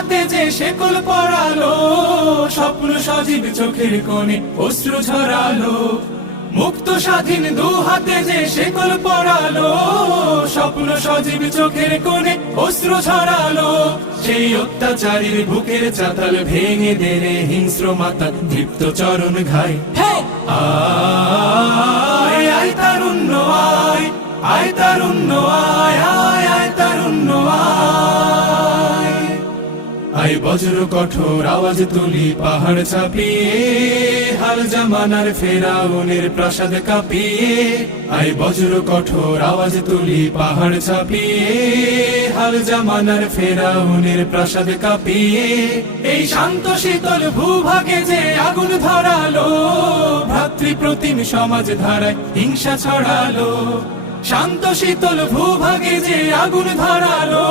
হাতে যে শেকল পরালো, স্বপ্ন সজীব চোখের কোণে অশ্রু ঝরালো। মুক্ত স্বাধীন দু হাতে যে শেকল পরালো, স্বপ্ন সজীব চোখের কোণে অশ্রু ঝরালো। সেই অত্যাচারীর বুকের চাতাল ভেঙে দেরে হিংস্র মাতা দীপ্ত চরণ ঘাই। আয় আয় তারুণ্য আয়, আয় তারুণ্য আয়, আয় আয় তারুণ্য আয়। আয় বজ্র কঠোর আওয়াজ তুলি পাহাড় ছাপিয়ে, হাল জামানার ফেরাউনের প্রাসাদ কাঁপিয়ে। আয় বজ্র কঠোর আওয়াজ তুলি পাহাড় ছাপিয়ে, হাল জামানার ফেরাউনের প্রাসাদ কাঁপিয়ে। এই শান্ত শীতল ভূভাগে যে আগুন ধরালো, ভ্রাতৃপ্রতিম সমাজ ধারায় হিংসা ছড়ালো। শান্ত শীতল ভূভাগে যে আগুন ধরালো,